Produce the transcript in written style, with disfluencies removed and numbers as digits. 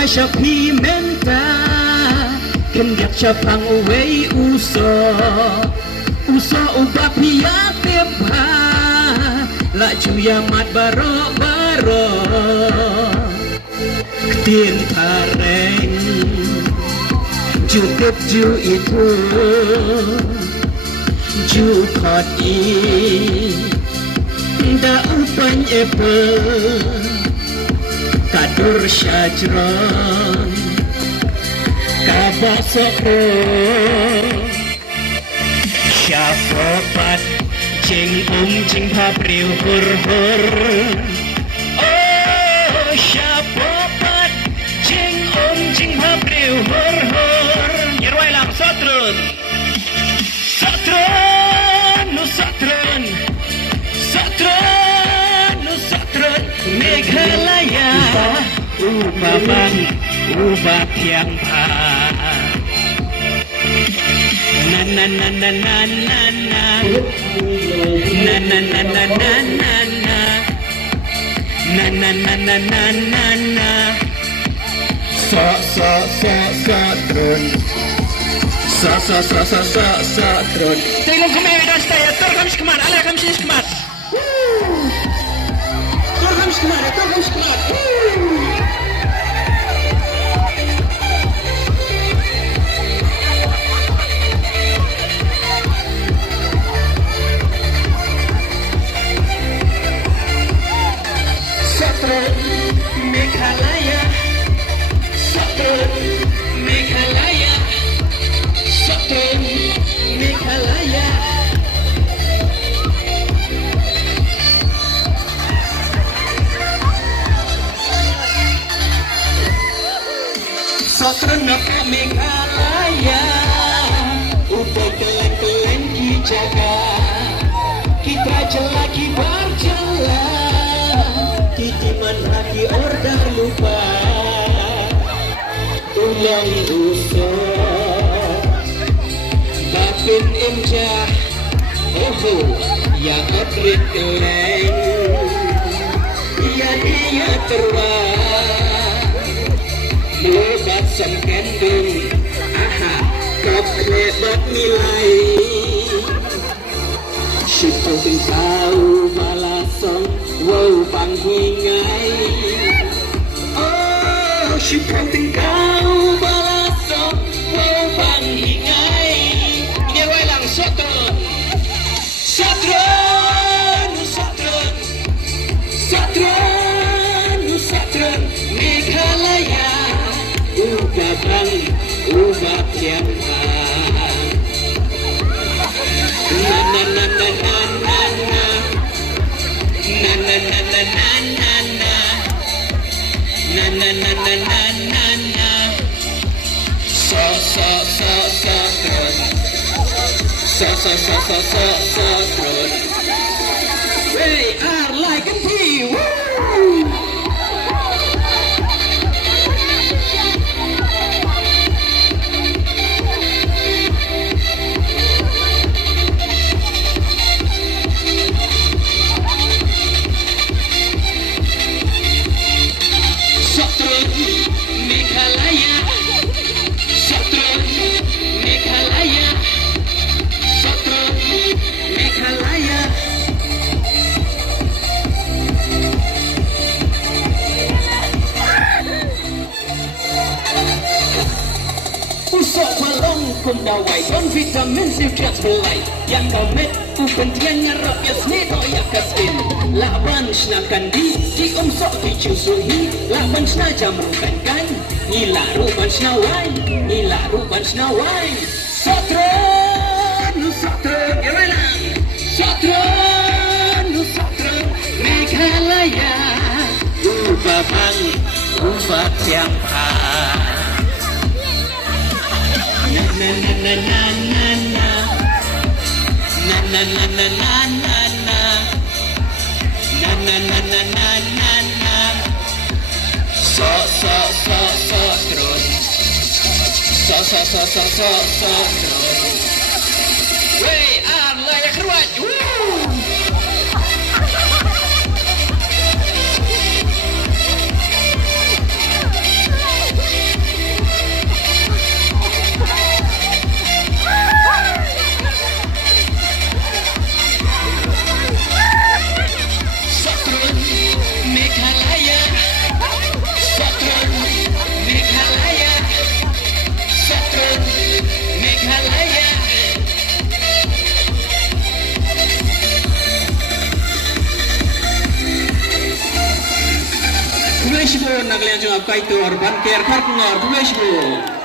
Why Shapi Menta Can get Shapang away Uso Ubapia Tempa La Juya Mat Baro Tin Tareng Ju Tip Ju Itu Ju Kot Da Upan Epe Kadur Syajron Kabasoko Syafopat Jing Jing Papriu Hur Oh Syafopat Jing Jing Papriu Hur Nyerwai lang Satrun Meghalaya Ubabang Ubab yang pa Na na na na na na na Na na na na na na na Na na na na na na na Trun Trun Tengok kemana dan saya Terkams kemana Ala kami sini kemana Terkams kemana Satrun Meghalaya Satrun Meghalaya Satrun Meghalaya Satrun Meghalaya Udah kelen-kelen dijaga Kita jelaki berjalan Titiman hati order lupa Ulang usah Bapin imjah Ya adrit keleng Ya dia terwak Lebat sang kendung Kap lebat nilai Sipau tahu balasong Wow panghingai Oh Sipau tahu balasong Wow panghingai Ini walang Satrun Meghalaya Ubabang Ubab yang pa Na na na na na na na Na na na na na na na Na na na na na na na Trun We are like a tea Dawai don vitamin nutrients belai yang komet penting ngarap ya sneto ya kaskin laban snakan di omsok dicusuhi laban sna jamrukan kan nilaruban snawai Satrun Meghalaya Ubabang Ubab yang pa Na na na na na na na Na na na na na na na Na na na na na na na Satrun We are layak ruat Tuwesh bo naglayan jung apkai tur ban ker kar kungar tuwesh bo.